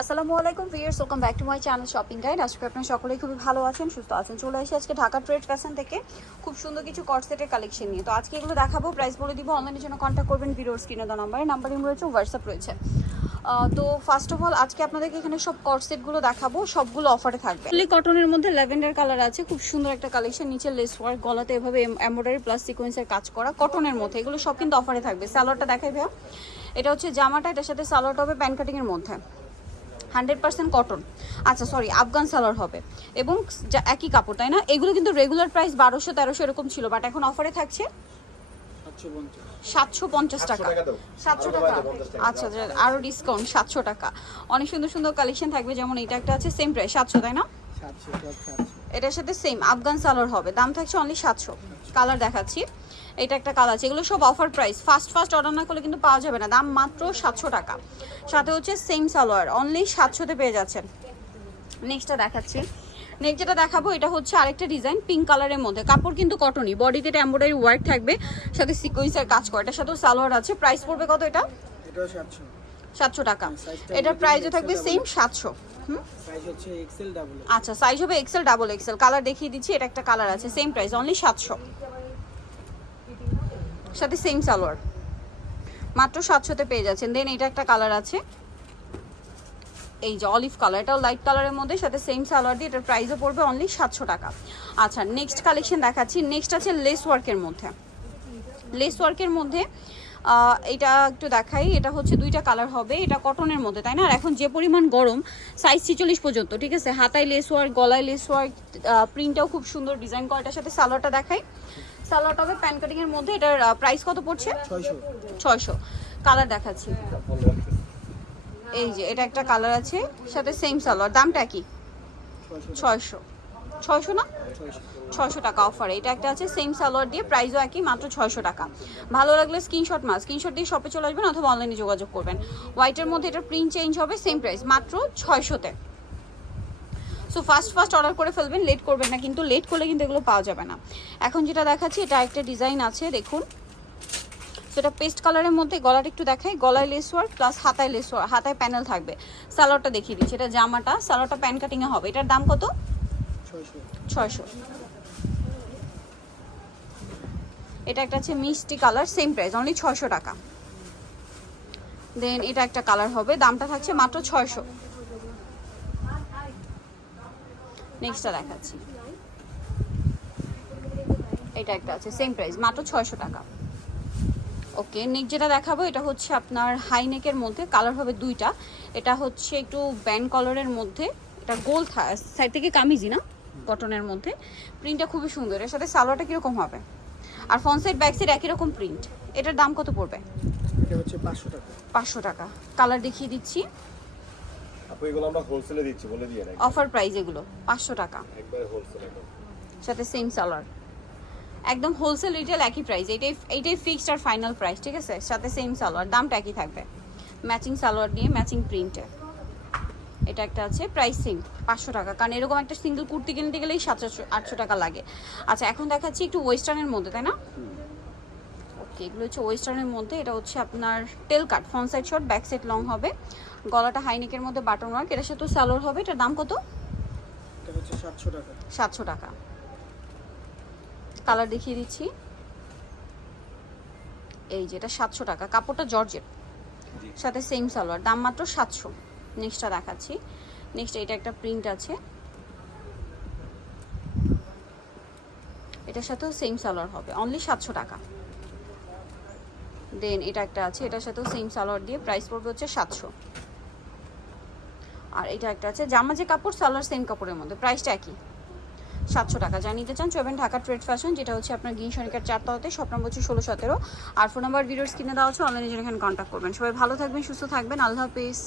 আসসালামু আলাইকুম viewers welcome back to my channel shopping guide আজকে আপনারা সকলেই খুবই ভালো আছেন, সুস্থ আছেন। চলে আসি আজকে ঢাকা ট্রেড ফ্যাশন থেকে। খুব সুন্দর কিছু কটসেটের কালেকশন নিয়ে। তো আজকে এগুলো দেখাবো প্রাইস বলে দিব অনলাইনের জন্য কন্ট্যাক্ট করবেন ভিডিওর স্ক্রিনে দেওয়া নাম্বারে নাম্বারিং রয়েছে হোয়াটসঅ্যাপ রয়েছে। তো ফার্স্ট অফ অল আজকে আপনাদেরকে এখানে সব কটসেটগুলো দেখাবো, সবগুলো অফারে থাকবে। কটনের মধ্যে ল্যাভেন্ডার কালার আছে, খুব সুন্দর একটা কালেকশন নিচে লেস ওয়ার্ক গলাতে এভাবে এমব্রয়ডারি প্লাস সিকোয়েন্সের কাজ করা কটনের মধ্যে। এগুলো সব কিন্তু অফারে থাকবে। স্যালোয়ারটা দেখাই ভাইয়া। এটা হচ্ছে জামাটা, এটার সাথে সালোয়ারটা হবে প্যান কাটিংয়ের মধ্যে। Hundred percent cotton. আচ্ছা সরি আফগান সালোয়ার হবে। এবং যা- একই কাপড় তাই না? এগুলো কিন্তু রেগুলার প্রাইস বারোশো তেরোশো এরকম ছিল বাট এখন অফারে থাকছে সাতশো পঞ্চাশ টাকা। সাতশো টাকা আচ্ছা আচ্ছা, আরও ডিসকাউন্ট সাতশো টাকা। অনেক সুন্দর সুন্দর কালেকশন থাকবে যেমন এটা একটা আছে সেম প্রাইস সাতশো তাই না? এটার সাথে সেম আফগান সালোয়ার হবে। দাম থাকছে অনলি সাতশো। কালার দেখাচ্ছি। এটা একটা কালার আছে। এগুলো সব offer price first first order না করলে কিন্তু পাওয়া যাবে না। দাম মাত্র সাতশো টাকা। সাথে হচ্ছে সেম সালোয়ার। অনলি সাতশোতে পেয়ে যাচ্ছেন। নেক্সটটা দেখাচ্ছি। নেক্সট যেটা দেখাবো এটা হচ্ছে আরেকটা ডিজাইন পিঙ্ক কালারের মধ্যে। কাপড় কিন্তু কটনই বডিতে এটা এমব্রয়ডারি ওয়ার্ক থাকবে। সাথে সিকোয়েন্সের কাজ করে। এটার সাথেও সালোয়ার আছে। প্রাইস পড়বে কত এটা? সাতশো। সাতশো টাকা। এটার প্রাইসও থাকবে সেম সাতশো। আচ্ছা সাইজ হবে এক্সেল ডাবল এক্সেল কালার দেখিয়ে দিচ্ছি এটা একটা কালার আছে সেম প্রাইস অনলি সাতশো। সাথে সেম সালোয়ার। মাত্র সাতশোতে পেয়ে যাচ্ছেন। দেন এটা একটা কালার আছে। এই যে অলিভ কালার এটাও লাইট কালারের মধ্যে সাথে সেম সালোয়ার দিয়ে এটার প্রাইসও পড়বে অনলি সাতশো টাকা। আচ্ছা নেক্সট কালেকশন দেখাচ্ছি। নেক্সট আছে লেস ওয়ার্কের মধ্যে। লেস ওয়ার্কের মধ্যে এটা একটু দেখাই। এটা হচ্ছে দুইটা কালার হবে। এটা কটনের মধ্যে তাই না? আর এখন যে পরিমাণ গরম সাইজ ছিচল্লিশ পর্যন্ত ঠিক আছে? হাতায় লেস ওয়ার্ক গলায় লেস ওয়ার্ক প্রিন্টটাও খুব সুন্দর ডিজাইন করা। এটার সাথে সালোয়ারটা দেখাই। সালোয়ারটা হবে প্যান কাটিংয়ের মধ্যে। এটার প্রাইস কত পড়ছে? ছয়শো। ছয়শো। কালার দেখাচ্ছি। এই যে এটা একটা কালার আছে। সাথে সেম সালোয়ার। দামটা কি? ছয়শো। ছয়শো না? ছয়শো টাকা অফারে এটা একটা আছে সেম সালোয়ার দিয়ে প্রাইসও একই, মাত্র ছয়শো টাকা। ভালো লাগলে স্ক্রিনশট মাস স্ক্রিনশট দিয়ে শপে চলে আসবেন অথবা অনলাইনে যোগাযোগ করবেন। হোয়াইটের মধ্যে এটা প্রিন্ট চেঞ্জ হবে সেম প্রাইস মাত্র ছয়শোতে সো ফার্স্ট ফার্স্ট অর্ডার করে ফেলবেন লেট করবেন না, কিন্তু লেট করলে কিন্তু এগুলো পাওয়া যাবে না। এখন যেটা দেখাচ্ছি, এটা একটা ডিজাইন আছে, দেখুন। সেটা পেস্ট কালারের মধ্যে, গলাটা একটু দেখাই। গলায় লেস প্লাস হাতায় লেস হাতায় প্যানেল থাকবে। সালোয়ারটা দেখিয়ে দিচ্ছি। এটা জামাটা সালোয়ারটা প্যান কাটিংয়ে হবে। এটার দাম কত? ছয়শো। এটা একটা আছে মিষ্টি কালার সেম প্রাইস অনলি ছয়শো টাকা। দেন এটা একটা কালার হবে, দামটা থাকছে মাত্র ছয়শো। নেক্সটটা দেখাচ্ছি। এটা একটা আছে সেম প্রাইস মাত্র ছয়শো টাকা। ওকে নেক যেটা দেখাবো, এটা হচ্ছে আপনার হাই নেকের মধ্যে কালার হবে দুইটা। এটা হচ্ছে একটু ব্যান্ড কালারের মধ্যে, এটা গোল সাইড থেকে কামিজি না? কটনের মধ্যে। প্রিন্টটা খুবই সুন্দর। এর সাথে সালোয়ারটা কীরকম হবে? আর ফ্রন্ট সাইড ব্যাক সাইড একই রকম প্রিন্ট এটার দাম কত পড়বে? এটা হচ্ছে পাঁচশো টাকা। পাঁচশো টাকা। কালার দেখিয়ে দিচ্ছি। আপু এগুলো আমরা হোলসেলে দিচ্ছি বলে দিয়ে নাকি অফার প্রাইস এগুলো পাঁচশো টাকা। একবারে হোলসেল একদম। সাথে সেম সালোয়ার। একদম হোলসেল রিটেল একই প্রাইস এইটাই এইটাই ফিক্সড আর ফাইনাল প্রাইস ঠিক আছে? সাথে সেম সালোয়ার। দামটা একই থাকবে। ম্যাচিং সালোয়ার নিয়ে ম্যাচিং প্রিন্টে এটা একটা আছে প্রাইস পাঁচশো টাকা। কারণ এরকম একটা সিঙ্গেল কুর্তি কিনতে গেলেই সাতশো আটশো টাকা লাগে। আচ্ছা এখন দেখাচ্ছি একটু ওয়েস্টার্নের মধ্যে তাই না? ওকে এগুলো হচ্ছে ওয়েস্টার্নের মধ্যে। এটা হচ্ছে আপনার tail cut front side short back side long হবে। গলাটা হাইনেকের মধ্যে বাটন ওয়ার্ক এটার সাথে সালোয়ার হবে। এটার দাম কত? সাতশো টাকা। সাতশো টাকা। কালার দেখিয়ে দিচ্ছি। এই যে এটা সাতশো টাকা। কাপড়টা জর্জেট। সাথে সেম সালোয়ার দাম মাত্র সাতশো। নেক্সটটা দেখাচ্ছি। নেক্সট এটা একটা প্রিন্ট আছে। এটার সাথেও সেম সালোয়ার হবে। অনলি সাতশো টাকা। দেন এটা একটা আছে, এটার সাথেও সেম সালোয়ার দিয়ে প্রাইস পড়বে হচ্ছে সাতশো। আর এটা একটা আছে জামা যে কাপড় সালোয়ার সেম কাপড়ের মধ্যে। প্রাইসটা একই। সাতশো টাকা। জানিয়ে চান চলবেন ঢাকা ট্রেড ফ্যাশন যেটা হচ্ছে আপনার গিন সনিকার চারতলাতে সব নম্বর হচ্ছে ষোলো সতেরো। আর ফোন নাম্বার ভিডিওর স্ক্রিনে দেওয়া হচ্ছে অনলাইনে যেন এখানে কন্ট্যাক্ট করবেন। সবাই ভালো থাকবেন, সুস্থ থাকবেন। আল্লাহ হাফিজ।